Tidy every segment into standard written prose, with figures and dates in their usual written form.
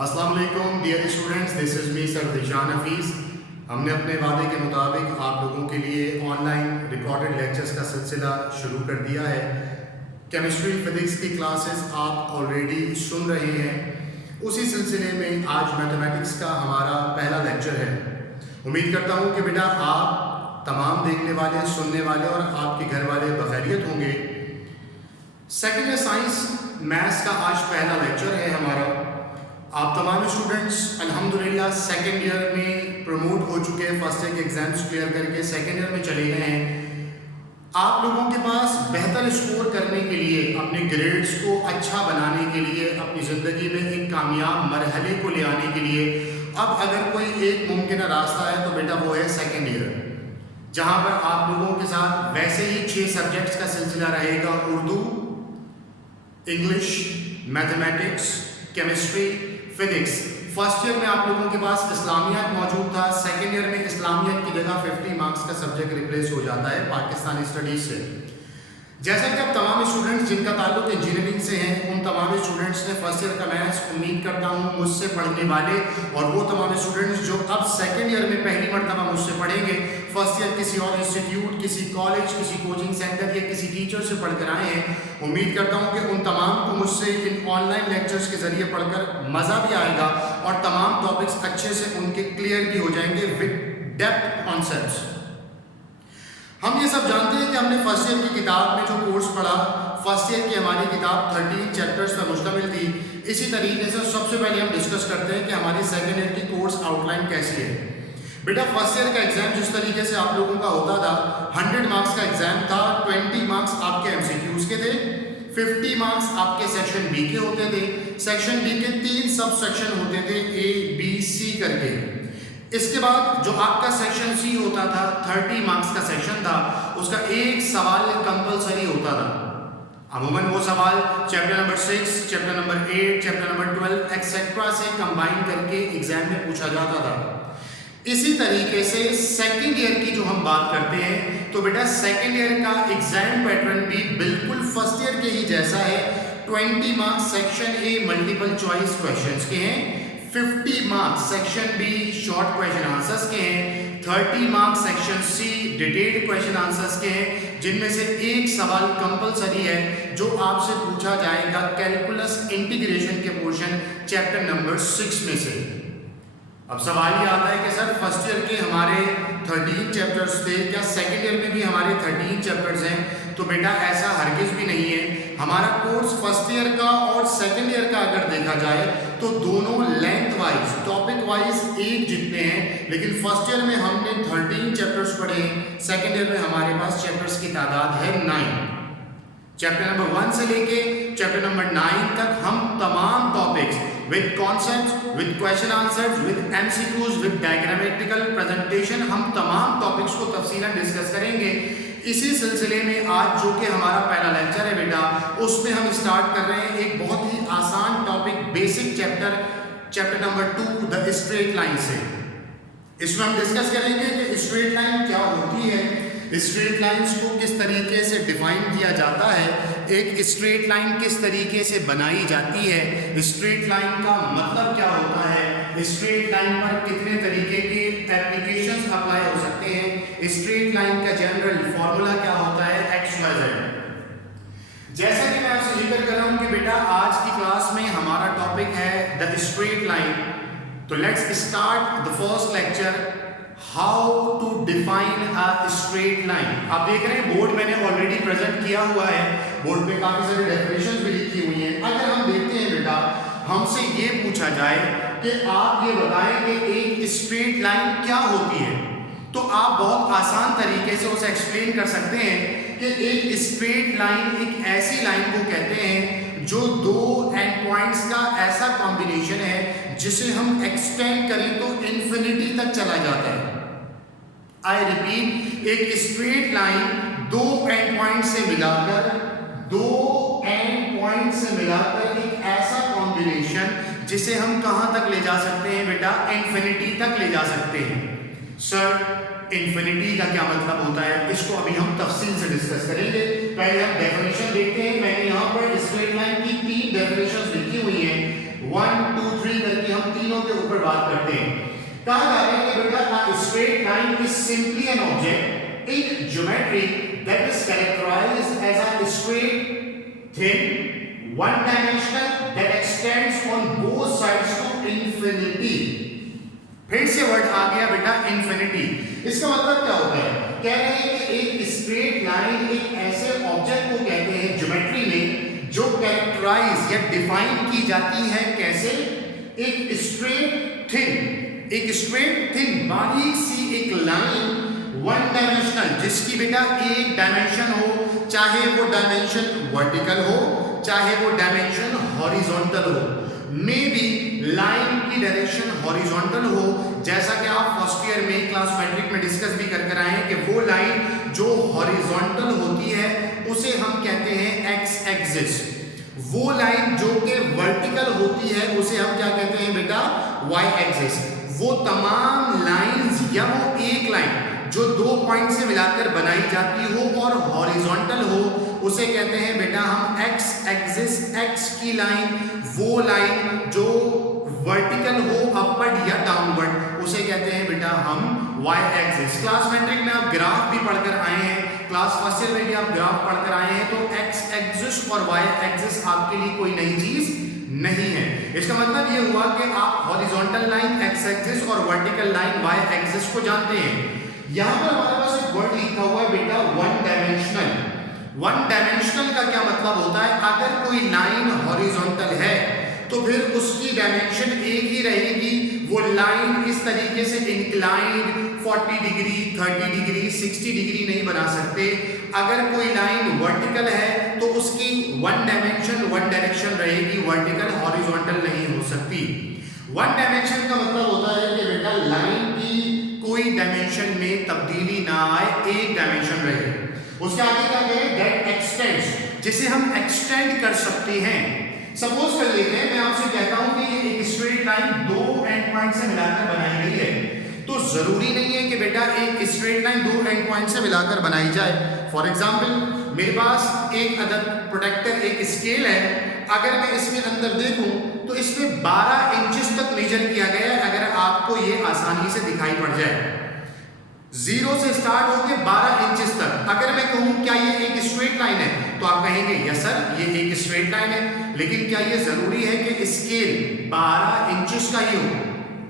अस्सलाम वालेकुम dear students, this is me sir Dishan Hafeez. हमने अपने वादे के मुताबिक आप लोगों के लिए ऑनलाइन रिकॉर्डेड लेक्चर्स का सिलसिला शुरू कर दिया है। केमिस्ट्री फिजिक्स की क्लासेस आप ऑलरेडी सुन रहे हैं। उसी सिलसिले में आज मैथमेटिक्स का हमारा पहला लेक्चर है। उम्मीद करता हूँ कि बेटा आप तमाम देखने वाले, सुनने वाले और आपके घर वाले बखैरियत होंगे। सेकेंड ईयर साइंस मैथ्स का आज पहला लेक्चर है हमारा। आप तमाम स्टूडेंट्स अल्हम्दुलिल्लाह सेकेंड ईयर में प्रमोट हो चुके हैं, फर्स्ट ईयर के एग्जाम्स क्लियर करके सेकेंड ईयर में चले गए हैं। आप लोगों के पास बेहतर स्कोर करने के लिए, अपने ग्रेड्स को अच्छा बनाने के लिए, अपनी ज़िंदगी में एक कामयाब मरहले को ले आने के लिए अब अगर कोई एक मुमकिन रास्ता है तो बेटा वो है सेकेंड ईयर, जहाँ पर आप लोगों के साथ वैसे ही 6 सब्जेक्ट्स का सिलसिला रहेगा। Urdu, English, mathematics, chemistry, physics. First year में आप लोगों के पास इस्लामियात मौजूद था। सेकेंड ईयर में इस्लामियात की जगह 50 मार्क्स का सब्जेक्ट रिप्लेस हो जाता है पाकिस्तानी स्टडीज से। जैसा कि अब तमाम स्टूडेंट्स जिनका ताल्लुक इंजीनियरिंग से हैं, उन तमाम स्टूडेंट्स ने फर्स्ट ईयर का मैथ्स उम्मीद करता हूँ मुझसे पढ़ने वाले, और वो तमाम स्टूडेंट्स जो अब सेकेंड ईयर में पहली मरतबा मुझसे पढ़ेंगे, फर्स्ट ईयर किसी और इंस्टीट्यूट, किसी कॉलेज, किसी कोचिंग सेंटर या किसी टीचर से पढ़ कर आए हैं, उम्मीद करता हूँ कि उन तमाम को मुझसे इन ऑनलाइन लेक्चर्स के ज़रिए पढ़कर मज़ा भी आएगा और तमाम टॉपिक्स अच्छे से उनके क्लियर भी हो जाएंगे विद डेप्थ कॉन्सेप्ट्स। हम ये सब जानते हैं कि हमने फर्स्ट ईयर की किताब में जो कोर्स पढ़ा, फर्स्ट ईयर की हमारी किताब 13 चैप्टर्स पर मुश्तमिल थी। इसी तरीके से सबसे पहले हम डिस्कस करते हैं कि हमारी सेकेंड ईयर की कोर्स आउटलाइन कैसी है। बेटा फर्स्ट ईयर का एग्जाम जिस तरीके से आप लोगों का होता था, 100 मार्क्स का एग्जाम था। 20 मार्क्स आपके MCQs के थे, 50 मार्क्स आपके सेक्शन बी के होते थे। सेक्शन बी के 3 सब सेक्शन होते थे, A, B, C करके। इसके बाद जो आपका सेक्शन सी होता था, 30 मार्क्स का सेक्शन था, उसका एक सवाल कंपलसरी होता था। अमूमन वो सवाल chapter number 6, chapter number 8, chapter number 12 etcetera से कंबाइन करके एग्जाम में पूछा जाता था। इसी तरीके से सेकेंड ईयर की जो हम बात करते हैं तो बेटा सेकेंड ईयर का एग्जाम पैटर्न भी बिल्कुल फर्स्ट ईयर के ही जैसा है। 20 marks section A multiple choice questions के हैं, 50 marks section B short question answers के हैं, 30 marks section C detailed question answers के हैं, जिनमें से एक सवाल कंपलसरी है जो आपसे पूछा जाएगा कैलकुलस इंटीग्रेशन के पोर्शन चैप्टर नंबर 6 में से। अब सवाल ये आता है कि सर फर्स्ट ईयर के हमारे 13 चैप्टर्स थे, क्या सेकेंड ईयर में भी हमारे 13 चैप्टर्स हैं? तो बेटा ऐसा हरगिज़ भी नहीं है। हमारा कोर्स फर्स्ट ईयर का और सेकेंड ईयर का अगर देखा जाए तो दोनों लेंथ वाइज, टॉपिक वाइज एक जितने हैं, लेकिन फर्स्ट ईयर में हमने 13 चैप्टर्स पढ़े, सेकेंड ईयर में हमारे पास चैप्टर्स की तादाद है 9। चैप्टर नंबर 1 से लेके चैप्टर नंबर 9 तक हम तमाम topics with concepts, with question answers, with MCQs, with diagrammatical presentation, हम तमाम टॉपिक्स को तफसीलन डिस्कस करेंगे। इसी सिलसिले में आज जो कि हमारा पहला लेक्चर है बेटा, उसमें हम स्टार्ट कर रहे हैं एक बहुत ही आसान topic, basic chapter number 2 the straight line से। इसमें हम डिस्कस करेंगे कि स्ट्रेट लाइन क्या होती है, स्ट्रेट लाइंस को किस तरीके से डिफाइन किया जाता है, एक स्ट्रेट लाइन किस तरीके से बनाई जाती है, स्ट्रेट लाइन का मतलब क्या होता है, स्ट्रेट लाइन पर कितने तरीके के एप्लीकेशंस अप्लाई हो सकते हैं, स्ट्रेट लाइन का जनरल फॉर्मूला क्या होता है, XYZ। जैसा कि मैं आपसे जिक्र कर रहा हूं कि बेटा आज की क्लास में हमारा टॉपिक है द स्ट्रेट लाइन। तो let's start the first lecture, how to define a straight line. आप देख रहे हैं बोर्ड मैंने ऑलरेडी प्रेजेंट किया हुआ है, बोर्ड पे काफी सारी डेफिनेशंस भी लिखी हुई हैं। अगर हम देखते हैं बेटा, हमसे ये पूछा जाए कि आप ये बताएं कि एक स्ट्रेट लाइन क्या होती है, तो आप बहुत आसान तरीके से उसे एक्सप्लेन कर सकते हैं कि एक स्ट्रेट लाइन एक ऐसी लाइन को कहते हैं जो दो एंड पॉइंट्स का ऐसा कॉम्बिनेशन है जिसे हम एक्सटेंड करें तो इंफिनिटी तक चला जाता है। आई रिपीट, एक स्ट्रेट लाइन दो एंड पॉइंट से मिलाकर एक ऐसा कॉम्बिनेशन जिसे हम कहां तक ले जा सकते हैं बेटा, इंफिनिटी तक ले जा सकते हैं। सर इंफिनिटी का क्या मतलब होता है, इसको अभी हम तफसील से डिस्कस करेंगे। पहले हम डेफिनेशन देखते हैं। मैंने यहाँ पर स्ट्रेट लाइन की 3 डेफिनेशंस लिखी हुई हैं। 1 2 3 करके हम तीनों के ऊपर बात करते हैं। कहा जा रहा है कि बेटा a straight line is simply an object in geometry that is characterized as a straight, thin, one-dimensional that extends on both sides to infinity। फिर से वर्ड आ गया बेटा infinity। इसका मतलब क्या होता है? कह रहे हैं कि एक स्ट्रेट लाइन एक ऐसे ऑब्जेक्ट को कहते हैं ज्योमेट्री में जो कैरेक्टराइज या डिफाइन की जाती है कैसे? एक स्ट्रेट थिन बारीक सी एक लाइन वन डायमेंशनल जिसकी बेटा एक डायमेंशन हो, चाहे वो डायमेंशन वर्टिकल हो चाहे वो डायमेंशन हॉरिजॉन्टल हो। मे बी लाइन की डायरेक्शन हॉरिजॉन्टल हो, जैसा कि आप फर्स्ट ईयर में क्लास मैट्रिक में डिस्कस भी कर आए हैं कि वो लाइन जो हॉरिजॉन्टल होती है उसे हम कहते हैं एक्स एक्सिस। वो लाइन जो कि वर्टिकल होती है उसे हम क्या कहते हैं बेटा? Y axis. वो तमाम लाइंस या वो एक लाइन जो दो पॉइंट से मिलाकर बनाई जाती हो और हॉरिजॉन्टल हो उसे कहते हैं बेटा हम एक्स एक्सिस। एक्स की लाइन वो लाइन जो वर्टिकल हो अपवर्ड या डाउनवर्ड उसे कहते हैं बेटा हम वाई एक्सिस। क्लास मैट्रिक में आप ग्राफ भी पढ़कर आए हैं, क्लास फर्स्ट ईयर में भी आप ग्राफ पढ़कर आए हैं, तो एक्स एक्सिस और वाई एक्सिस आपके लिए कोई नई चीज नहीं है। इसका मतलब ये हुआ कि आप हॉरिजॉन्टल लाइन एक्स एक्सिस और वर्टिकल लाइन वाई एक्सिस को जानते हैं। यहां पर हमारे पास एक वर्ड लिखा हुआ है बेटा वन डायमेंशनल। वन डायमेंशनल का क्या मतलब होता है? अगर कोई लाइन हॉरिजॉन्टल है तो फिर उसकी डायमेंशन एक ही रहेगी। वो लाइन इस तरीके से इंक्लाइंड 40 डिग्री 30 डिग्री 60 डिग्री नहीं बना सकते। अगर कोई लाइन वर्टिकल है तो उसकी वन डायमेंशन वन डायरेक्शन रहेगी, वर्टिकल हॉरिजॉन्टल नहीं हो सकती। वन डायमेंशन का मतलब होता है कि बेटा लाइन की कोई डायमेंशन में तब्दीली ना आए, एक डायमेंशन रहे। उसके आगे क्या कहें? दैट एक्सटेंड्स, जिसे हम एक्सटेंड कर सकते हैं। सपोज कर लेते हैं मैं आपसे कहता हूं कि ये एक स्ट्रेट लाइन दो एंड पॉइंट से मिलाकर बनाई गई है, तो जरूरी नहीं है कि बेटा एक स्ट्रेट लाइन दो एंड पॉइंट से मिलाकर बनाई जाए। फॉर एग्जांपल मेरे पास एक अदद प्रोटेक्टर एक स्केल है, अगर मैं इसमें अंदर देखूं तो इसमें 12 इंचेस तक मेजर किया गया है। अगर आपको ये आसानी से दिखाई पड़ जाए, 0 से स्टार्ट होकर 12 इंचेस तक। अगर मैं कहूं क्या ये एक स्ट्रेट लाइन है तो आप कहेंगे यस सर ये एक स्ट्रेट लाइन है, लेकिन क्या ये जरूरी है कि स्केल 12 इंचेस का ही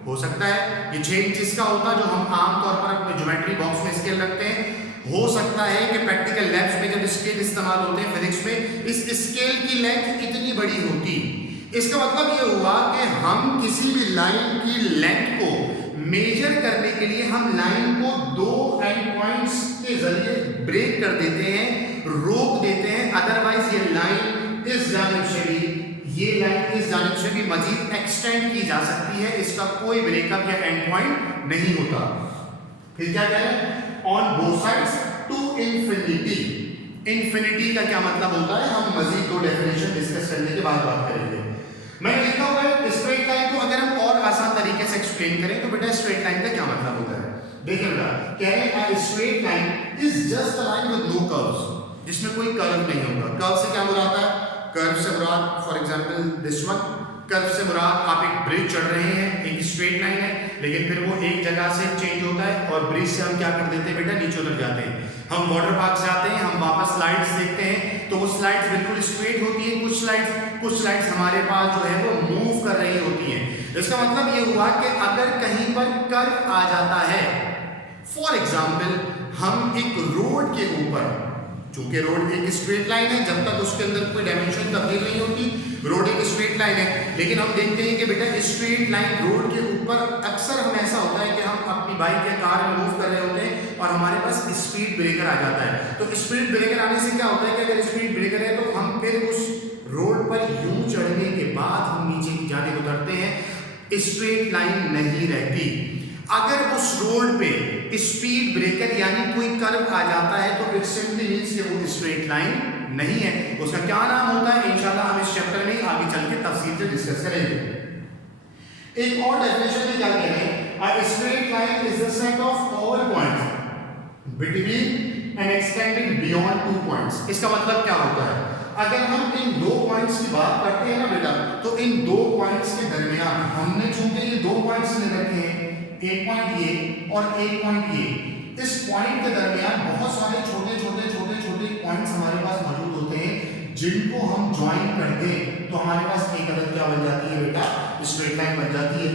हो सकता है ये 6 इंचेस का होता जो हम आमतौर पर अपने ज्योमेट्री बॉक्स में स्केल रखते हैं। हो सकता है कि प्रैक्टिकल लैब्स में जब स्केल इस्तेमाल होते हैं फिजिक्स में, इस स्केल की लेंथ इतनी बड़ी होती। इसका मतलब ये हुआ कि हम किसी भी लाइन की लेंथ को मेजर करने के लिए हम लाइन को दो एंड पॉइंट्स के जरिए ब्रेक कर देते हैं, रोक देते हैं। अदरवाइज ये लाइन इस जानिब से भी ये लाइन इस जानिब से भी मजीद एक्सटेंड की जा सकती है, इसका कोई ब्रेकअप या एंड पॉइंट नहीं होता। फिर क्या कह रहे हैं? On both sides to infinity. Infinity का क्या मतलब होता है हम मजीद दो डेफिनेशन डिस्कस करने के बाद बात करेंगे। मैंने लिखा हुआ है स्ट्रेट लाइन को अगर हम और आसान तरीके से एक्सप्लेन करें तो बेटा स्ट्रेट लाइन का क्या मतलब होता है? देखिए बेटा कह रहे हैं a straight line is just a line with no curves, जिसमें कोई कर्व नहीं होगा। कर्व से क्या मुराद है? कर्व से मुराद for example this one, curve से मुराद आप एक ब्रिज चढ़ रहे हैं, एक स्ट्रेट लाइन है लेकिन फिर वो एक जगह से चेंज होता है और ब्रिज से हम क्या कर देते हैं बेटा नीचे उतर जाते हैं। हम वाटर पार्क जाते हैं, हम वापस स्लाइड्स देखते हैं तो वो स्लाइड्स बिल्कुल स्ट्रेट होती है, कुछ स्लाइड्स हमारे पास जो है वो मूव कर रही होती हैं। इसका मतलब ये हुआ कि अगर कहीं पर कर्व आ जाता है, फॉर एग्जाम्पल हम एक रोड के ऊपर, चूंकि रोड एक स्ट्रेट लाइन है जब तक उसके अंदर कोई डायमेंशन तब्दील नहीं होती, रोड एक स्ट्रेट लाइन है, लेकिन हम देखते हैं कि बेटा स्ट्रेट लाइन रोड के ऊपर अक्सर हम ऐसा होता है कि हम अपनी बाइक या कार में मूव कर रहे होते हैं और हमारे पास स्पीड ब्रेकर आ जाता है। तो स्पीड ब्रेकर आने से क्या होता है कि अगर स्पीड ब्रेकर है तो हम फिर उस रोड पर यूं चढ़ने के बाद हम नीचे की जाने उतरते हैं, स्ट्रेट लाइन नहीं रहती। अगर उस रोड पे स्पीड ब्रेकर यानी कोई कर्व आ जाता है तो इट सिंपली मींस कि वो स्ट्रेट लाइन नहीं है। उसका क्या नाम होता है इंशाल्लाह हम इस चैप्टर में आगे चल के तफसील से डिस्कस करेंगे। एक और डेफिनेशन में क्या कह रहे हैं? A straight line is the set of all points between and extending beyond two points। इसका मतलब क्या होता है? अगर हम इन दो पॉइंट्स की बात करते हैं ना बेटा, तो इन दो पॉइंट्स के दरमियान हमने चूंकि ये दो पॉइंट्स ले रखे हैं, एक पॉइंट ये और एक पॉइंट ये, इस पॉइंट के दरमियान बहुत सारे छोटे छोटे पॉइंट्स हमारे पास मौजूद होते हैं, जिनको हम ज्वाइन कर दें तो हमारे पास एक अदद क्या बन जाती है बेटा, स्ट्रेट लाइन बन जाती है।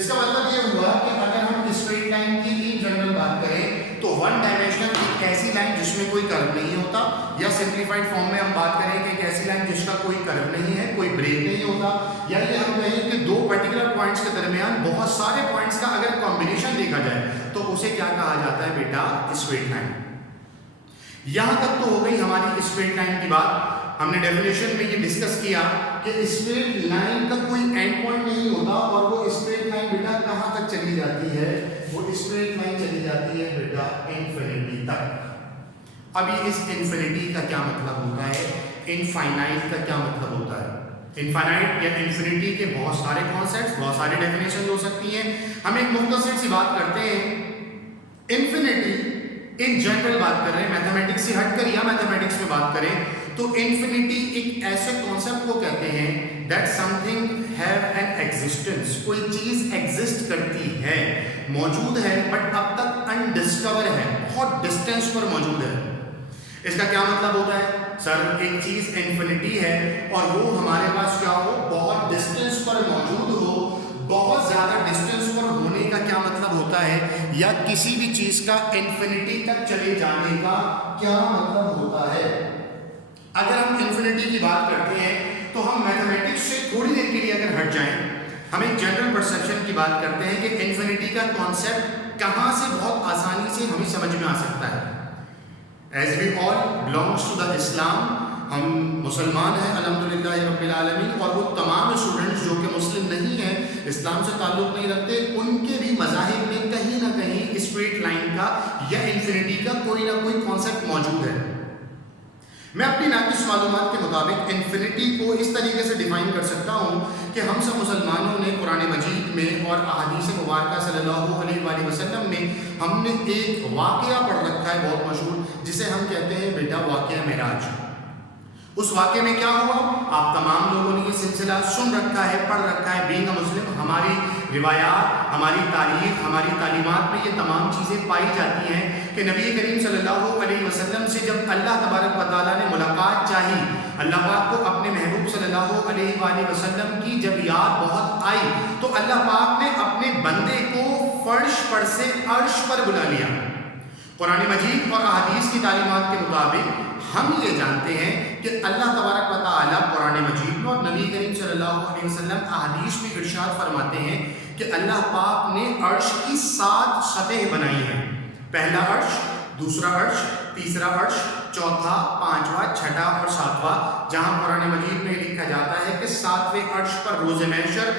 इसका मतलब ये हुआ कि अगर हम स्ट्रेट लाइन की इन जनरल बात करें तो वन डायमेंशनल एक ऐसी लाइन जिसमें कोई कर्व नहीं होता, या सिंप्लीफाइड फॉर्म में हम बात करें कि एक ऐसी लाइन जिसका कोई कर्व नहीं है, कोई ब्रेक नहीं होता, या ये हम कहें कि दो पर्टिकुलर पॉइंट्स के दरमियान बहुत सारे पॉइंट्स का अगर कॉम्बिनेशन देखा जाए तो उसे क्या कहा जाता है बेटा, स्ट्रेट लाइन। यहां तक तो हो गई हमारी स्ट्रेट लाइन की बात। हमने डेफिनेशन में ये डिस्कस किया कि स्ट्रेट लाइन का कोई एंड पॉइंट नहीं होता, और वो स्ट्रेट लाइन बेटा कहां तक चली जाती है, वो स्ट्रेट लाइन चली जाती है बेटा इंफिनिटी तक। अभी इस इंफिनिटी का क्या मतलब होता है, इनफाइनाइट का क्या मतलब होता है। इनफाइनाइट या इंफिनिटी के बहुत सारे कॉन्सेप्ट्स, बहुत सारी डेफिनेशन हो सकती हैं। हम एक मुख्तसर सी बात करते हैं, इन्फिनिटी इन जनरल बात कर रहे हैं, मैथमेटिक्स से हटकर या मैथमेटिक्स में बात करें तो इन्फिनिटी एक ऐसे कॉन्सेप्ट को कहते हैं that something have an existence, कोई चीज एग्जिस्ट करती है, मौजूद है, बट अब तक अनडिस्कवर है, बहुत डिस्टेंस पर मौजूद है। इसका क्या मतलब होता है, सर एक चीज इन्फिनिटी है और वो हमारे पास क्या हो, बहुत डिस्टेंस पर मौजूद हो। बहुत ज्यादा डिस्टेंस पर होने का क्या मतलब होता है, या किसी भी चीज का इन्फिनिटी तक चले जाने का क्या मतलब होता है। अगर हम इन्फिनिटी की बात करते हैं तो हम मैथमेटिक्स से थोड़ी देर के लिए अगर हट जाएं, हम एक जनरल परसेप्शन की बात करते हैं कि इन्फिनिटी का कॉन्सेप्ट कहां से बहुत आसानी से हमें समझ में आ सकता है। As we all belongs to the Islam, हम मुसलमान हैं अल्हम्दुलिल्लाह रब्बिल आलमीन, और वो तमाम स्टूडेंट्स जो कि मुस्लिम नहीं हैं, इस्लाम से ताल्लुक़ नहीं रखते, उनके भी मज़ाहिब में कहीं ना कहीं स्ट्रेट लाइन का या इन्फिनिटी का कोई ना कोई कॉन्सेप्ट मौजूद है। मैं अपनी नाक़िस मालूमात के मुताबिक इन्फिनिटी को इस तरीके से डिफाइन कर सकता हूँ कि हम सब मुसलमानों ने कुरान मजीद में और अहादीस मुबारका सल्लल्लाहु अलैहि वसल्लम में हमने एक वाक़या पढ़ रखा है बहुत मशहूर, जिसे हम कहते हैं बेटा वाक़या मेराज। उस वाक़े में क्या हुआ, आप तमाम लोगों ने ये सिलसिला सुन रखा है, पढ़ रखा है। बीइंग अ मुस्लिम हमारी रिवायात, हमारी तारीख, हमारी तालीमात में ये तमाम चीज़ें पाई जाती हैं कि नबी करीम सल्लल्लाहु अलैहि वसल्लम से जब अल्लाह तबारक व तआला ने मुलाकात चाही, अल्लाह पाक को अपने महबूब सल्लल्लाहु अलैहि वसल्लम की जब याद बहुत आई तो अल्लाह पाक ने अपने बंदे को फर्श पर से अर्श पर बुला लिया। कुरान मजीद और अहादीस की तालीमात के मुताबिक हम ये जानते हैं कि अल्लाह तबारक व तआला कुरान मजीद में और नबी करीम सल्लल्लाहु अलैहि वसल्लम अहादीस में इरशाद फरमाते हैं कि अल्लाह पाक ने अर्श की 7 सतह बनाई हैं। पहला अर्श, दूसरा अर्श, तीसरा अर्श, चौथा, पांचवा, छठा और सातवां, जहां कुरान मजीद में लिखा जाता है कि 7वें अर्श पर रोज़े महशर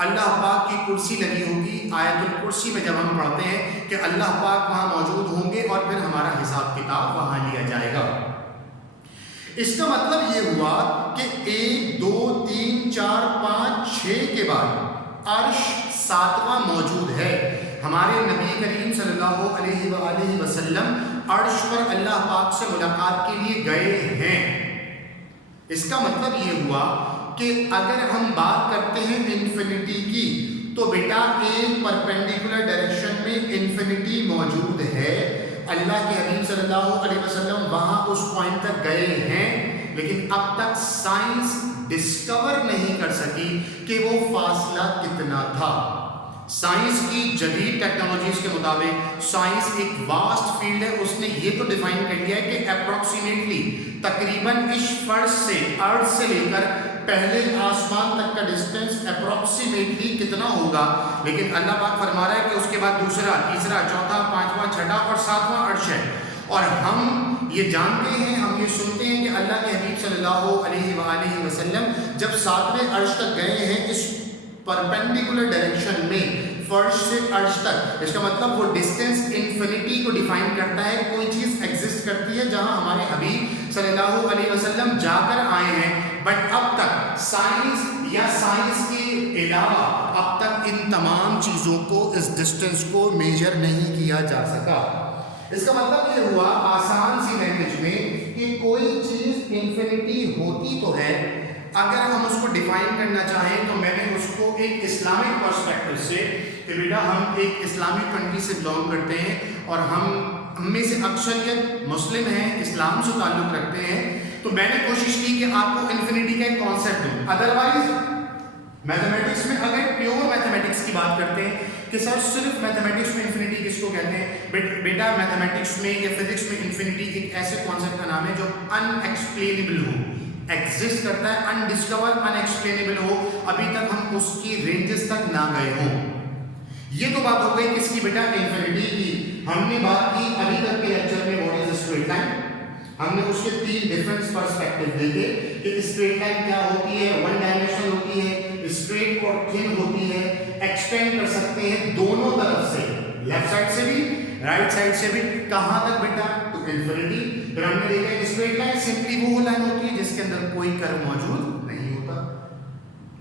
अल्लाह पाक की कुर्सी लगी होगी। आयतुल कुर्सी में जब हम पढ़ते हैं कि अल्लाह पाक वहां मौजूद होंगे और फिर हमारा हिसाब किताब वहां लिया जाएगा। इसका मतलब ये हुआ कि 1, 2, 3, 4, 5, 6 के बाद अर्श 7वां मौजूद है। हमारे नबी करीम सल्लल्लाहु अलैहि वसल्लम अर्श पर अल्लाह पाक से मुलाकात के लिए गए हैं। इसका मतलब ये हुआ कि अगर हम बात करते हैं इन्फिनिटी की तो बेटा एक परपेंडिकुलर डायरेक्शन में इन्फिनिटी मौजूद है। अल्लाह के हबीब सल्लल्लाहु अलैहि वसल्लम वहां उस पॉइंट तक गए हैं, लेकिन अब तक साइंस डिस्कवर नहीं कर सकी कि वो फासला कितना था। साइंस की जदीद टेक्नोलॉजीज के मुताबिक साइंस एक वास्ट फील्ड है, उसने ये तो डिफाइन कर लिया है कि अप्रोक्सीमेटली तकरीबन इस फर्श से, अर्थ से लेकर पहले आसमान तक का डिस्टेंस अप्रोक्सीमेटली कितना होगा, लेकिन अल्लाह पाक फरमा रहा है कि उसके बाद दूसरा, तीसरा, चौथा, पांचवा, छठा और 7वां अर्श है। और हम ये जानते हैं, हम ये सुनते हैं कि अल्लाह के हबीब सल्लल्लाहु अलैहि वसल्लम जब 7वें अर्श तक गए हैं इस परपेंडिकुलर डायरेक्शन में फर्श से अर्श तक, इसका मतलब वो डिस्टेंस इन्फिनिटी को डिफाइन करता है। कोई चीज एग्जिस्ट करती है जहां हमारे हबीब सल्लल्लाहु अलैहि वसल्लम जाकर आए हैं, बट अब तक साइंस या साइंस के अलावा अब तक इन तमाम चीजों को, इस डिस्टेंस को मेजर नहीं किया जा सका। इसका मतलब ये हुआ आसान सी लैंग्वेज में कि कोई चीज इन्फिनिटी होती तो है, अगर हम उसको डिफाइन करना चाहें तो मैंने उसको एक इस्लामिक पर्सपेक्टिव से कि बेटा हम एक इस्लामिक कंट्री से बिलोंग करते हैं और हम में से अक्सरियत मुस्लिम हैं, इस्लाम से ताल्लुक़ रखते हैं, तो मैंने कोशिश की कि आपको इन्फिनिटी का एक कॉन्सेप्ट दूँ। अदरवाइज मैथमेटिक्स में अगर प्योर मैथमेटिक्स की बात करते हैं कि सर सिर्फ मैथमेटिक्स में इन्फिनिटी किसको कहते हैं, बेटा मैथमेटिक्स में या फिजिक्स में इन्फिनिटी एक ऐसे कॉन्सेप्ट का नाम है जो अनएक्सप्लेनेबल हो, एग्जिस्ट करता है, अनडिस्कवर अनएक्सप्लेनेबल हो, अभी तक हम उसकी रेंजेस तक ना गए हों। ये तो बात हो गई किसकी बेटा, इन्फिनिटी की। हमने बात की अभी तक के लेक्चर में व्हाट इज स्ट्रेट लाइन, हमने उसके 3 डिफरेंट पर्सपेक्टिव देखे कि स्ट्रेट लाइन क्या होती है, वन डायमेंशनल होती है, स्ट्रेट और थिन होती है, एक्सटेंड कर सकते हैं दोनों तरफ से, लेफ्ट साइड से भी राइट साइड से भी, कहां तक बेटा, तो इन्फिनिटी। फिर हमने देखा स्ट्रेट लाइन सिंपली वो लाइन होती है जिसके अंदर कोई कर्व मौजूद नहीं होता।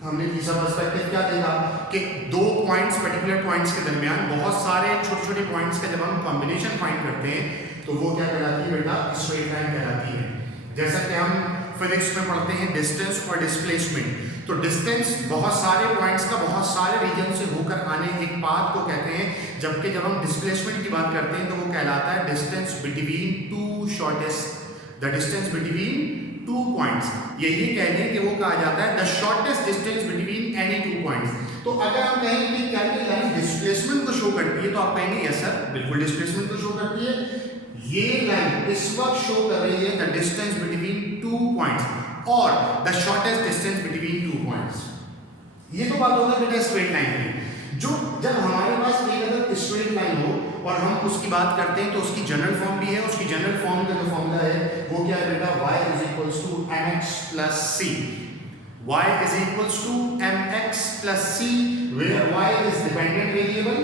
हमने तीसरा पर्सपेक्टिव क्या देखा कि 2 पॉइंट्स, पर्टिकुलर पॉइंट्स के दरमियान बहुत सारे छोटे छोटे पॉइंट्स का जब हम कॉम्बिनेशन फाइंड करते हैं तो वो क्या कहलाती है बेटा, स्ट्रेट लाइन कहलाती है। जैसा कि हम फिजिक्स में पढ़ते हैं डिस्टेंस और डिस्प्लेसमेंट, तो डिस्टेंस बहुत सारे पॉइंट्स का बहुत सारे रीजन से होकर आने एक पाथ को कहते हैं, जबकि जब हम डिस्प्लेसमेंट की बात करते हैं तो वो कहलाता है distance between 2 shortest, the distance between 2 points. यही कह लें कि वो कहा जाता है the shortest distance between any 2 points. तो अगर हम कहें कि क्या ये लाइन डिस्प्लेसमेंट को शो करती है तो आप कहेंगे यस सर, बिल्कुल डिस्प्लेसमेंट को शो करती है। ये लाइन इस वक्त शो कर रही है द डिस्टेंस बिटवीन 2 पॉइंट्स और the shortest distance between 2 points. ये तो बात होगी बेटा स्ट्रेट लाइन की। जो जब हमारे पास एक अगर स्ट्रेट लाइन हो और हम उसकी बात करते हैं तो उसकी जनरल फॉर्म भी है, उसकी जनरल फॉर्म का जो फॉर्मूला है वो क्या है बेटा, y is equals to mx plus c, y is equals to mx plus c, where y is dependent variable,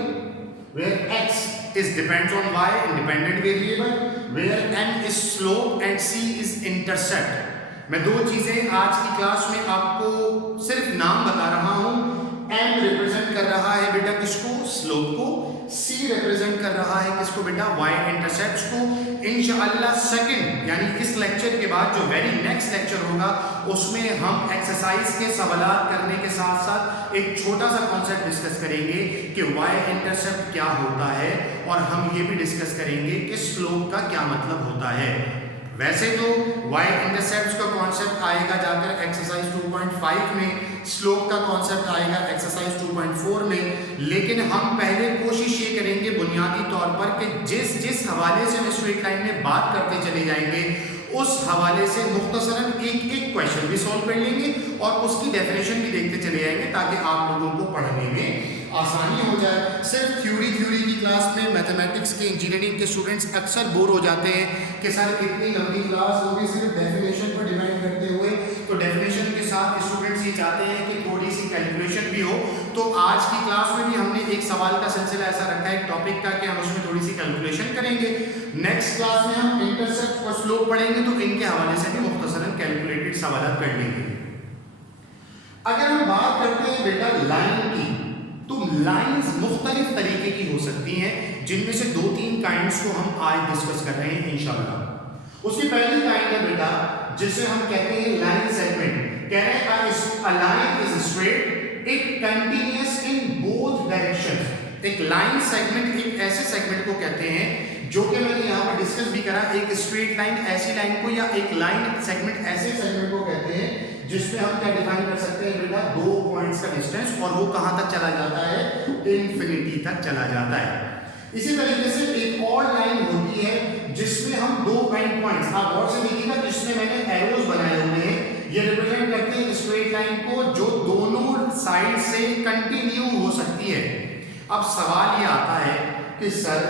where x is depends on y, independent variable, where m is slope and c is intercept। मैं 2 चीजें आज की class में आपको सिर्फ नाम बता रहा हूं। m रिप्रेजेंट कर रहा है बेटा किसको, स्लोप को, c रिप्रेजेंट कर रहा है किसको बेटा, y इंटरसेप्ट्स को। इंशाअल्लाह सेकंड यानी इस लेक्चर के बाद जो वेरी नेक्स्ट लेक्चर होगा उसमें हम एक्सरसाइज के सवालात करने के साथ साथ एक छोटा सा कॉन्सेप्ट डिस्कस करेंगे कि y इंटरसेप्ट क्या होता है, और हम ये भी डिस्कस करेंगे कि स्लोप का क्या मतलब होता है। वैसे तो y इंटरसेप्ट्स का कॉन्सेप्ट आएगा जाकर एक्सरसाइज 2.5 में, स्लोप का कॉन्सेप्ट आएगा एक्सरसाइज 2.4 में, लेकिन हम पहले कोशिश ये करेंगे बुनियादी तौर पर कि जिस हवाले से हम स्ट्रेट लाइन में बात करते चले जाएंगे उस हवाले से मुख्तसरन एक क्वेश्चन भी सॉल्व कर लेंगे और उसकी डेफिनेशन भी देखते चले जाएंगे ताकि आप लोगों को पढ़ने में आसानी हो जाए। सिर्फ थ्योरी की क्लास में मैथमेटिक्स के इंजीनियरिंग के स्टूडेंट्स अक्सर बोर हो जाते हैं कि सर इतनी लंबी क्लास होगी सिर्फ डेफिनेशन पर डिपेंड करते हुए, तो डेफिनेशन के साथ स्टूडेंट्स ये चाहते हैं कि थोड़ी सी कैलकुलेशन भी हो। तो आज की क्लास में भी हमने एक सवाल का सिलसिला ऐसा रखा है टॉपिक का कि हम उसमें थोड़ी सी कैलकुलेशन करेंगे। नेक्स्ट क्लास में हम इंटरसेप्ट और स्लोप पढ़ेंगे तो इनके हवाले से भी मुख्तसरन कैलकुलेटेड सवाल कर लेंगे। अगर हम बात करते हैं बेटा लाइन की, तो लाइंस मुख्तलिफ तरीके की हो सकती हैं, जिनमें से 2-3 काइंड्स को हम आज डिस्कस कर रहे हैं इंशाल्लाह। उसकी पहली काइंड है बेटा जिसे हम कहते हैं लाइन सेगमेंट। कह रहे हैं a line is straight, it continuous in both directions. एक लाइन सेगमेंट एक ऐसे सेगमेंट को कहते हैं जो कि मैंने यहाँ पर डिस्कस भी करा, एक स्ट्रेट लाइन ऐसी लाइन को या एक लाइन सेगमेंट ऐसे सेगमेंट को कहते हैं जिसमें हम क्या डिफाइन कर सकते हैं बेटा, 2 पॉइंट्स का डिस्टेंस, और वो कहां तक चला जाता है, इंफिनिटी तक चला जाता है। इसी तरीके से एक और लाइन होती है जिसमें हम 2 एंड पॉइंट्स, आप गौर से देखिएगा जिसमें मैंने एरोज बनाए हुए हैं, ये रिप्रेजेंट करते हैं स्ट्रेट लाइन को जो दोनों साइड से कंटिन्यू हो सकती है। अब सवाल ये आता है कि सर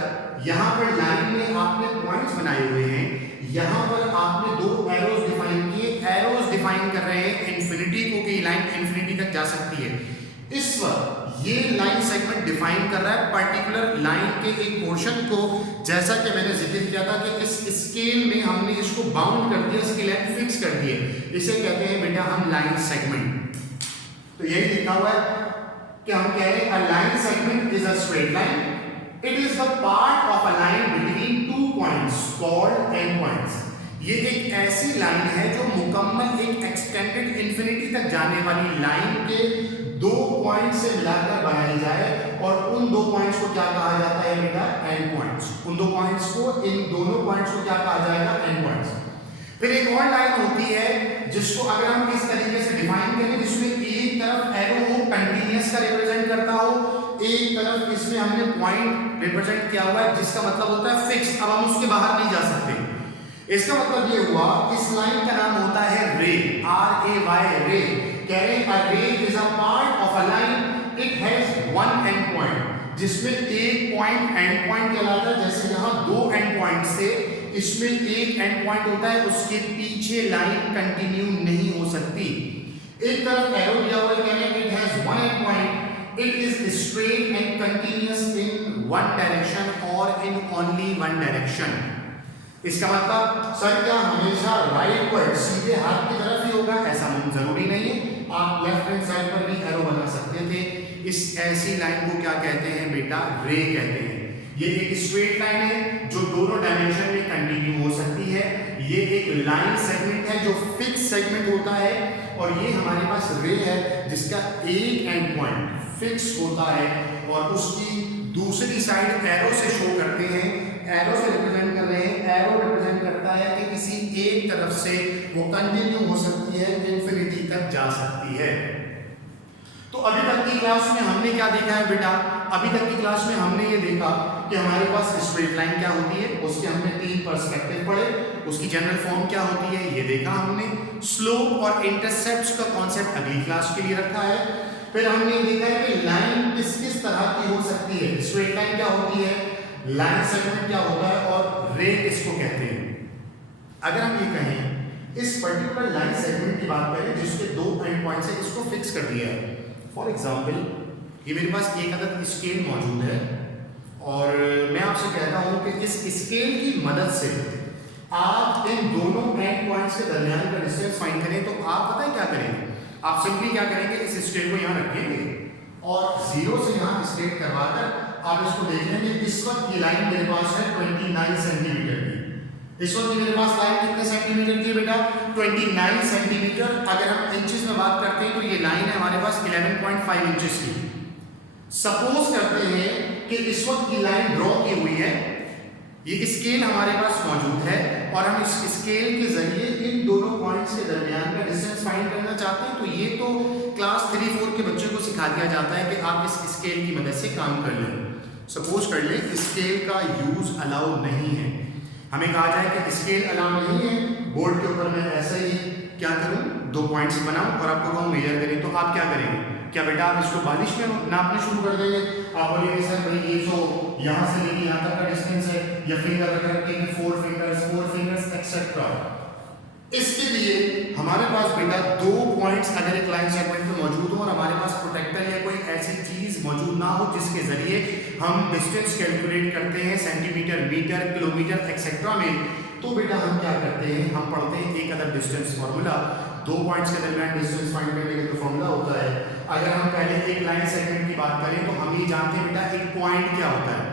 यहाँ पर लाइन में आपने पॉइंट्स बनाए हुए हैं, यहाँ पर आपने 2 एरोज डिफाइन किए, एरोज डिफाइन कर रहे हैं इन्फिनिटी को कि लाइन इन्फिनिटी तक जा सकती है। इस वक्त ये लाइन सेगमेंट डिफाइन कर रहा है पर्टिकुलर लाइन के एक पोर्शन को, जैसा कि मैंने जिक्र किया था कि इस स्केल में हमने इसको बाउंड कर दिया, इसकी लेंथ फिक्स कर दी है, इसे कहते हैं बेटा हम लाइन सेगमेंट। तो यही लिखा हुआ है कि हम कह रहे हैं a line segment is a straight line, it is the part of a line between 2 points called and points. ये एक ऐसी लाइन है जो मुकम्मल एक एक्सटेंडेड इंफिनिटी तक जाने वाली लाइन के दो पॉइंट से मिलाकर बनाई जाए, और उन दो पॉइंट्स को क्या कहा जाता है बेटा? And points. उन दो पॉइंट्स को, इन दोनों पॉइंट्स को क्या कहा जाएगा? And points. फिर एक और लाइन होती है जिसको अगर हम इस तरीके से डिफाइन करें, जिसमें एक तरफ एरो हो कंटीन्यूअस का रिप्रेजेंट करता हो, एक तरफ इसमें हमने पॉइंट रिप्रेजेंट किया हुआ है जिसका मतलब होता है फिक्स, अब हम उसके बाहर नहीं जा सकते। इसका मतलब ये हुआ, इस लाइन का नाम होता है रे, RAY, रे। कह रहे हैं a ray is a part of a line, it has one end point, जिसमें एक पॉइंट एंड पॉइंट कहलाता है। जैसे यहाँ दो एंड पॉइंट से, इसमें एक एंड पॉइंट होता है, उसके पीछे लाइन कंटिन्यू नहीं हो सकती। एक तरफ एरो दिया हुआ है, कह रहे हैं it has one end point, it is straight and continuous in one direction or in only one direction। इसका मतलब सर क्या हमेशा राइट वर्ड सीधे हाथ की तरफ ही होगा? ऐसा जरूरी नहीं है, आप लेफ्ट हैंड साइड पर भी एरो बना सकते थे। इस ऐसी लाइन को क्या कहते हैं बेटा? रे कहते हैं। ये एक स्ट्रेट लाइन है जो दोनों डायमेंशन में कंटिन्यू हो सकती है। ये एक लाइन सेगमेंट है जो फिक्स सेगमेंट होता है, और ये हमारे पास रे है जिसका एक एंड पॉइंट फिक्स होता है, और उसकी दूसरी साइड एरो से शो करते हैं। एरो से रिप्रेजेंट कर रहे हैं, एरो रिप्रेजेंट करता है कि किसी एक तरफ से वो कंटिन्यू हो सकती है, इंफिनिटी तक जा सकती है। तो अभी तक की क्लास में हमने क्या देखा है बेटा? अभी तक की क्लास में हमने ये देखा कि हमारे पास स्ट्रेट लाइन क्या होती है, उसके हमने तीन पर्सपेक्टिव पढ़े, उसकी जनरल फॉर्म क्या होती है ये देखा हमने। स्लोप और इंटरसेप्ट्स का कॉन्सेप्ट अगली क्लास के लिए रखा है। फिर हमने देखा है कि लाइन किस किस तरह की हो सकती है, स्ट्रेट लाइन क्या होती है, लाइन सेगमेंट क्या होता है, और रे किसको कहते हैं। अगर हम ये कहें इस पर्टिकुलर लाइन सेगमेंट की बात करें जिसके दो एंड पॉइंट्स है, इसको फिक्स कर दिया है। फॉर एग्जांपल ये मेरे पास एक अदद स्केल मौजूद है, और मैं आपसे कहता हूं कि इस स्केल की मदद से आप इन दोनों एंड पॉइंट्स के दरमियान का डिस्टेंस फाइंड करें। तो आप पता है क्या करेंगे? आप सिंपली क्या करेंगे, इस स्केल को यहाँ रखेंगे और जीरो से यहाँ स्ट्रेट करवाकर आप इसको देख लेंगे। इस वक्त ये लाइन मेरे पास है 29 सेंटीमीटर की। इस वक्त मेरे पास लाइन कितने सेंटीमीटर की है बेटा? 29 सेंटीमीटर। अगर हम इंचेस में बात करते हैं तो ये लाइन है हमारे पास 11.5 इंचेस की। सपोज करते हैं कि इस वक्त ये लाइन ड्रॉ की हुई है, ये स्केल हमारे पास मौजूद है, और हम इस स्केल के जरिए इन दोनों पॉइंट्स के दरमियान का डिस्टेंस फाइंड करना चाहते हैं। तो ये तो क्लास 3-4 के बच्चों को सिखा दिया जाता है कि आप इस स्केल की मदद से काम कर लें। सपोज कर ले स्केल का यूज अलाउ नहीं है, हमें कहा जाए कि स्केल अलाउ नहीं है, बोर्ड के ऊपर मैं ऐसे ही क्या करूं, दो पॉइंट्स बनाऊं और आपको कहूं मेजर करें, तो आप क्या करेंगे? क्या बेटा आप इसको बालिश में नापना शुरू कर देंगे? आप बोलेंगे सर भाई ये तो यहाँ से लेके यहाँ तक का डिस्टेंस है, या फिंगर रख रखेंगे 4 फिंगर्स एक्सेट्रा। इसके लिए हमारे पास बेटा दो पॉइंट्स अगर एक लाइन सेगमेंट में मौजूद हो और हमारे पास प्रोटेक्टर या कोई ऐसी चीज मौजूद ना हो जिसके जरिए हम डिस्टेंस कैलकुलेट करते हैं सेंटीमीटर, मीटर, किलोमीटर एक्सेट्रा में, तो बेटा हम क्या करते हैं, हम पढ़ते हैं एक अदर डिस्टेंस फॉर्मूला। दो पॉइंट्स के दरमियान डिस्टेंस फाइंड करने का जो फॉर्मूला होता है, अगर हम पहले एक लाइन सेगमेंट की बात करें तो हम ये जानते हैं बेटा एक पॉइंट क्या होता है।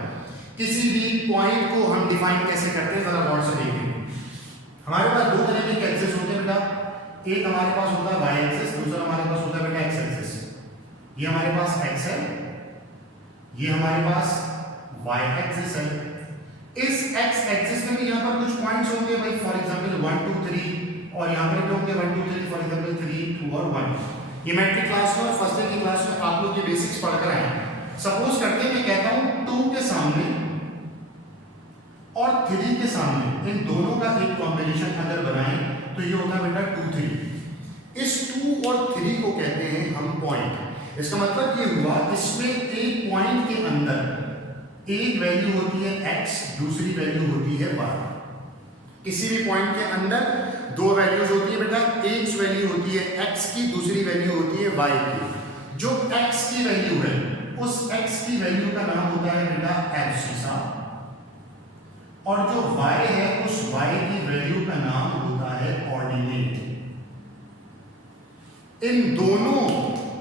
किसी भी पॉइंट को हम डिफाइन कैसे करते हैं, जरा गौर से देखिए। हमारे पास दो तरह के एक्सिस होते हैं बेटा, एक हमारे पास होता है वाई एक्सिस, दूसरा हमारे पास होता है बेटा एक्स एक्सिस। ये हमारे पास एक्स है, ये हमारे पास वाई एक्सिस है। इस एक्स एक्सिस में भी यहाँ पर कुछ पॉइंट्स होंगे भाई, फॉर एग्जांपल 1 2 3, और यहाँ पर भी होंगे 1 2 3, फॉर एग्जांपल 3 2 और 1। ये मैट्रिक क्लास में और फर्स्ट ईयर की क्लास में आप लोग ये बेसिक्स पढ़कर आए। सपोज करते हैं मैं कहता हूँ 2 के सामने और 3 के सामने, इन दोनों का एक कॉम्बिनेशन अगर बनाएं तो ये होता है बेटा 2 3। इस 2 और 3 को कहते हैं हम पॉइंट। इसका मतलब ये हुआ इसमें एक पॉइंट के अंदर एक वैल्यू होती है x, दूसरी वैल्यू होती है y। किसी भी पॉइंट के अंदर दो वैल्यूज होती है बेटा, एक वैल्यू होती है x की, दूसरी वैल्यू होती है y की। जो x की वैल्यू है उस x की वैल्यू का नाम होता है बेटा एब्सिसा, और जो y है उस y की वैल्यू का नाम होता है ऑर्डिनेट। इन दोनों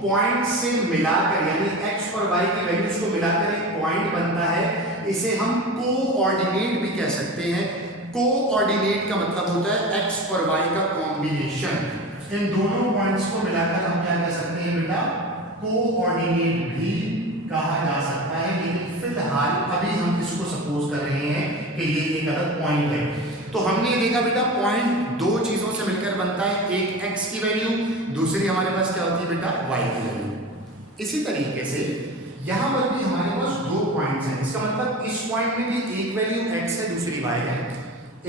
पॉइंट से मिलाकर यानी x और y की वैल्यूज को मिलाकर एक पॉइंट बनता है, इसे हम कोऑर्डिनेट भी कह सकते हैं। कोऑर्डिनेट का मतलब होता है x और y का कॉम्बिनेशन। इन दोनों पॉइंट्स को मिलाकर हम क्या कह सकते हैं बेटा, कोऑर्डिनेट भी कहा जा सकता है। लेकिन फिलहाल अभी हम इसको सपोज कर रहे हैं कि ये एक अलग पॉइंट है। तो हमने देखा बेटा पॉइंट दो चीजों से मिलकर बनता है, एक x की वैल्यू, दूसरी हमारे पास क्या होती है बेटा, y की वैल्यू। इसी तरीके से यहां पर भी हमारे पास दो पॉइंट्स हैं। इसका मतलब इस पॉइंट में भी एक वैल्यू x है, दूसरी y है।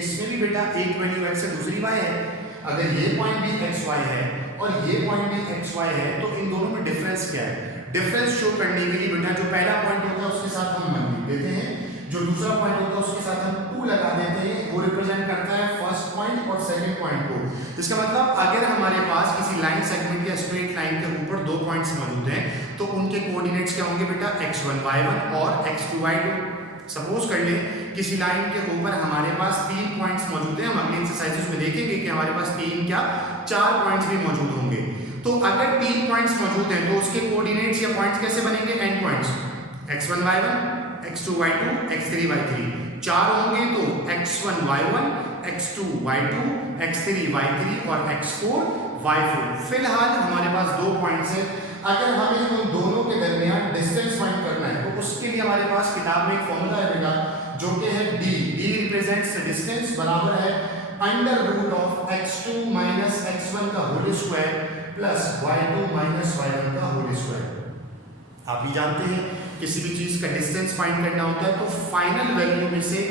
इसमें भी बेटा एक वैल्यू x है, दूसरी y है। अगर ये पॉइंट भी x y है और ये पॉइंट भी x y है तो इन दोनों में डिफरेंस क्या है? डिफरेंस शो करने के लिए बेटा जो पहला पॉइंट होता है उसके साथ हम 1 लिख देते हैं, जो दूसरा पॉइंट होता है उसके साथ हम 2 लगा देते हैं। वो रिप्रेजेंट करता है फर्स्ट पॉइंट और सेकंड पॉइंट को। इसका मतलब अगर हमारे पास किसी लाइन सेगमेंट या स्ट्रेट लाइन के ऊपर दो पॉइंट्स मौजूद हैं तो उनके कोऑर्डिनेट्स क्या होंगे बेटा, x1 y1 और x2 y2। सपोज कर ले किसी लाइन के ऊपर हमारे पास 3 पॉइंट्स मौजूद हैं। हम अगले एक्सरसाइजेस में देखेंगे कि हमारे पास 4 पॉइंट्स भी मौजूद होंगे। तो अगर 3 पॉइंट्स मौजूद हैं तो उसके कोऑर्डिनेट्स या पॉइंट्स कैसे बनेंगे, and points x1 y1 x2 y2 x3 y3। 4 होंगे तो x1 y1 x2 y2 x3 y3 और x4 y4। फिलहाल हमारे पास दो पॉइंट्स हैं। अगर हमें उन दोनों के दरमियान डिस्टेंस फाइंड करना है तो उसके लिए हमारे पास किताब में एक फॉर्मूला है बेटा जो कि है d रिप्रेजेंट्स डिस्टेंस बराबर है under root of x2 minus x1 का whole square plus y2 minus y1 का होल स्क्वायर। आप भी जानते हैं किसी भी चीज का डिस्टेंस फाइंड करना होता है तो फाइनल वैल्यू में से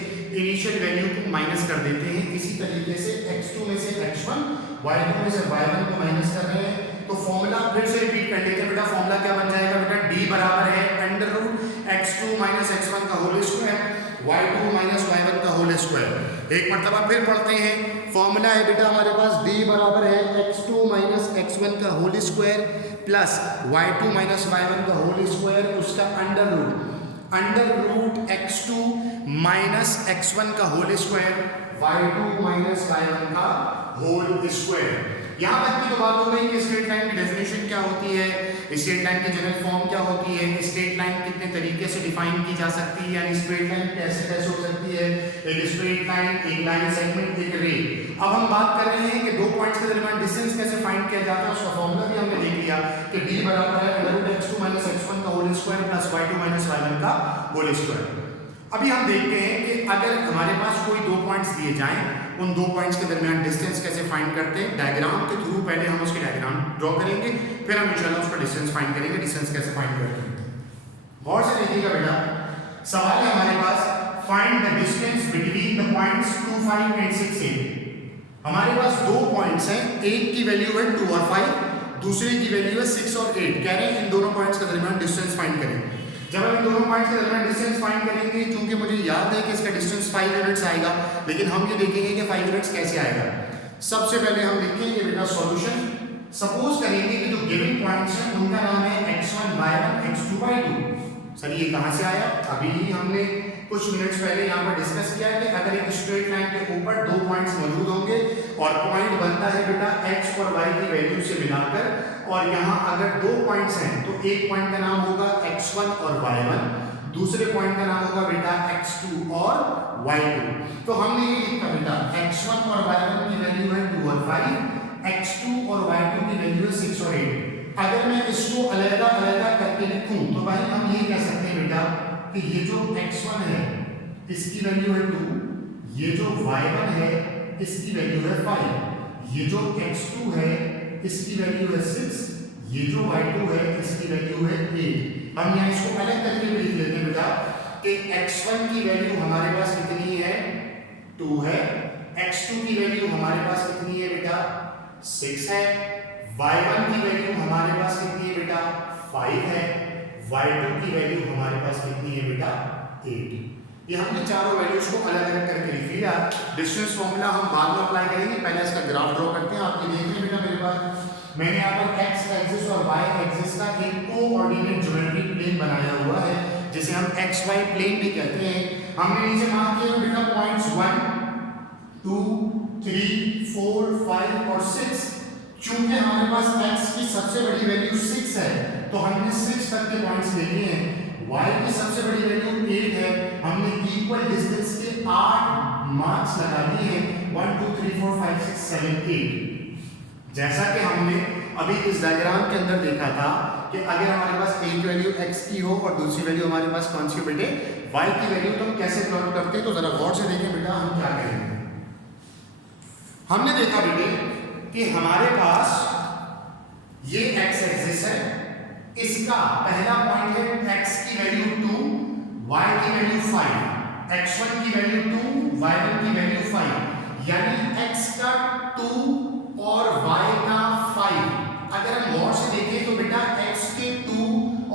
इनिशियल वैल्यू को माइनस कर देते हैं। इसी तरीके से x2 में से x1, y2 में से y1 को माइनस कर रहे हैं। तो फॉर्मूला फिर से रिपीट कर लेते हैं बेटा। फॉर्मूला क्या बन जाएगा बेटा, d बराबर है under root x2 minus x1 का whole square y2 minus y1 का होल स्क्वायर। एक मर्तबा फिर पढ़ते हैं। फॉर्मूला है बेटा हमारे पास d बराबर है x2 माइनस x1 का whole square plus y2 minus y1 का होल स्क्वायर, उसका under root x2 minus x1 का whole square y2 minus y1 का होल स्क्वायर। यहाँ तक की तो बात हो गई कि स्ट्रेट लाइन की डेफिनेशन क्या होती है, स्ट्रेट लाइन की जनरल फॉर्म क्या होती है, स्ट्रेट लाइन कितने तरीके से डिफाइन की जा सकती है, यानी स्ट्रेट लाइन कैसे हो सकती है, एक स्ट्रेट लाइन, एक लाइन सेगमेंट, एक रे। अब हम बात कर रहे हैं कि दो पॉइंट्स के दरमियान डिस्टेंस कैसे फाइंड किया जाता है। उसका फॉर्मूला भी हमने देख लिया कि d बराबर है under root x2 minus x1 का whole square plus y2 minus y1 का होल स्क्वायर। अभी हम देखते हैं कि अगर हमारे पास कोई दो पॉइंट्स दिए जाएं, उन दो पॉइंट्स के दरमियान डिस्टेंस कैसे फाइंड करते हैं। डायग्राम के थ्रू पहले हम उसके डायग्राम ड्रॉ करेंगे, फिर हम इंशाल्लाह उसका डिस्टेंस फाइंड करेंगे। डिस्टेंस कैसे फाइंड करते हैं गौर से देखिएगा बेटा। सवाल है हमारे पास find the distance between the points 2, 5 and 6, 8। हमारे पास दो पॉइंट्स हैं, एक की वैल्यू है 2 और 5, दूसरे की वैल्यू है 6 और 8। कह रहे हैं इन दोनों पॉइंट्स के दरमियान डिस्टेंस फाइंड करें। जब हम इन दोनों पॉइंट्स के दरमियान डिस्टेंस फाइंड करेंगे, क्योंकि मुझे याद है कि इसका डिस्टेंस 5 यूनिट्स आएगा, लेकिन हम ये देखेंगे कि 5 यूनिट्स कैसे आएगा। सबसे पहले हम लिखेंगे बेटा सॉल्यूशन। सपोज करेंगे कि जो गिवन पॉइंट्स हैं उनका नाम है x1 y1 x2 y2। Sir ये कहां से आया? अभी हमने कुछ मिनट्स पहले यहाँ पर डिस्कस किया है कि अगर एक स्ट्रेट लाइन के ऊपर दो पॉइंट्स मौजूद होंगे और पॉइंट बनता है बेटा x और y की वैल्यू से मिलाकर, और यहाँ अगर दो पॉइंट्स हैं तो एक पॉइंट का नाम होगा x1 और y1, दूसरे पॉइंट का नाम होगा बेटा x2 और y2। तो हमने ये लिखा बेटा x1 और y1 की वैल्यू है 2 और 5, x2 और y2 की वैल्यू है 6 और 8। अगर मैं इसको अलग-अलग करके लिखूं तो भाई हम ये कह सकते हैं बेटा कि ये जो x1 है इसकी वैल्यू है 2, ये जो y1 है इसकी वैल्यू है 5, ये जो x2 है इसकी वैल्यू है 6, ये जो y2 है इसकी वैल्यू है 8। हम यहाँ इसको अलग करके भी लिख लेते हैं बेटा कि x1 की वैल्यू हमारे पास कितनी है, 2 है, x2 की वैल्यू हमारे पास कितनी है बेटा, 6 है, y1 की वैल्यू हमारे पास कितनी है बेटा, 5 है, y2 की वैल्यू हमारे पास कितनी है बेटा, 8। ये हमने चारों वैल्यूज को अलग अलग करके लिख लिया। डिस्टेंस फॉर्मूला हम बाद में अप्लाई करेंगे, पहले इसका ग्राफ ड्रॉ करते हैं। आप ये देख रहे हैं बेटा मेरे पास मैंने यहाँ पर x एक्सिस और y एक्सिस का एक कोऑर्डिनेट ज्योमेट्रिक प्लेन बनाया हुआ है जिसे हम xy प्लेन भी कहते हैं। हमने नीचे मार्क किया बेटा पॉइंट्स 1, 2, 3, 4, 5 और 6। चूंकि हमारे पास x की सबसे बड़ी वैल्यू 6 है तो हमने 6 तक के पॉइंट्स ले लिए हैं। y की सबसे बड़ी वैल्यू 8 है, हमने इक्वल डिस्टेंस के 8, मार्क्स लगा दिए हैं 1 2 3 4 5 6 7 8। जैसा कि हमने अभी इस डायग्राम के अंदर देखा था कि अगर हमारे पास एक वैल्यू x की हो और दूसरी वैल्यू हमारे पास कौन सी बेटे y की वैल्यू, तो हम कैसे प्लॉट करते हैं, तो जरा गौर से देखें बेटा हम क्या करेंगे। हमने देखा बेटे कि हमारे पास ये x एक्सिस है, इसका पहला पॉइंट है x की वैल्यू 2 y की वैल्यू 5, x1 की वैल्यू 2 y1 की वैल्यू 5, यानी x का 2 और y का 5। अगर हम गौर से देखें तो बेटा x के 2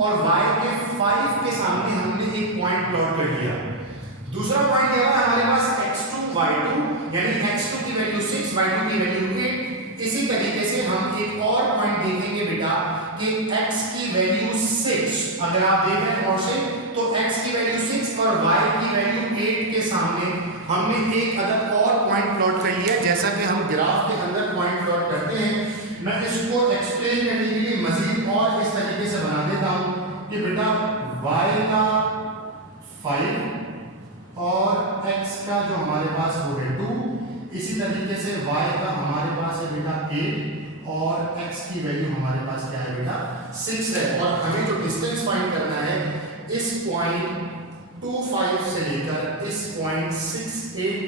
और y के 5 के सामने हमने एक पॉइंट प्लॉट कर दिया। दूसरा पॉइंट यह है हमारे पास x2 y2, यानी x2 की वैल्यू 6 y2 की वैल्यू 8। इसी तरीके से हम एक और पॉइंट देखेंगे बेटा कि x की वैल्यू 6, अगर आप देख रहे हैं गौर से तो x की वैल्यू 6 और y की वैल्यू 8 के सामने हमने एक अदद और पॉइंट प्लॉट कर लिया। जैसा कि हम ग्राफ के अंदर पॉइंट प्लॉट करते हैं, मैं इसको एक्सप्लेन करने के लिए मजीद और इस तरीके से बना देता हूं कि बेटा y का 5 और x का जो हमारे पास वो है 2, इसी तरीके से y का हमारे पास है बेटा 8 और x की वैल्यू हमारे पास क्या है बेटा 6 है। और हमें जो डिस्टेंस फाइंड करना है इस पॉइंट 25 से लेकर इस पॉइंट 68